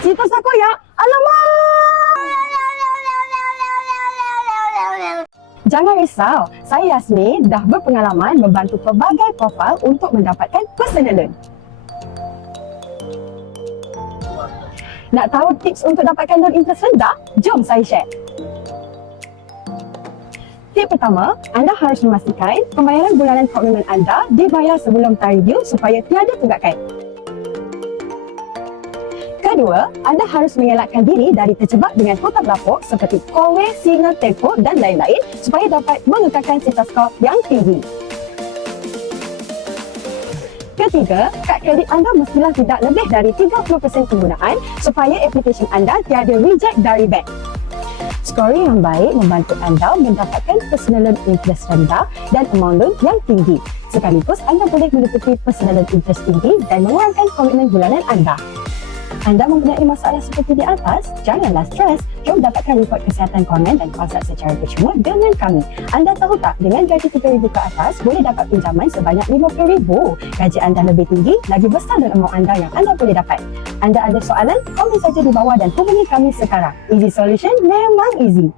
Cerita saya koyak. Alamak! Jangan risau, saya Yasmin dah berpengalaman membantu pelbagai profil untuk mendapatkan personal loan. Nak tahu tips untuk dapatkan loan interest rendah? Jom saya share. Tip pertama, anda harus memastikan pembayaran bulanan komitmen anda dibayar sebelum tarikh due supaya tiada tunggakan. Kedua, anda harus mengelakkan diri dari terjebak dengan hutang berlapuk seperti Kowe, Singa, Tempo dan lain-lain supaya dapat mengekalkan sita skor yang tinggi. Ketiga, kad kredit anda mestilah tidak lebih dari 30% penggunaan supaya aplikasi anda tiada reject dari bank. Scoring yang baik membantu anda mendapatkan personal loan interest rendah dan amount loan yang tinggi. Sekaligus anda boleh meliputi personal loan interest tinggi dan mengurangkan komitmen bulanan anda. Anda mempunyai masalah seperti di atas? Janganlah stres. Jom dapatkan report kesihatan konven dan konsult secara percuma dengan kami. Anda tahu tak, dengan gaji RM3,000 ke atas, boleh dapat pinjaman sebanyak RM50,000. Gaji anda lebih tinggi, lagi besar dan amount anda yang anda boleh dapat. Anda ada soalan? Komen saja di bawah dan hubungi kami sekarang. Easy Solution memang easy.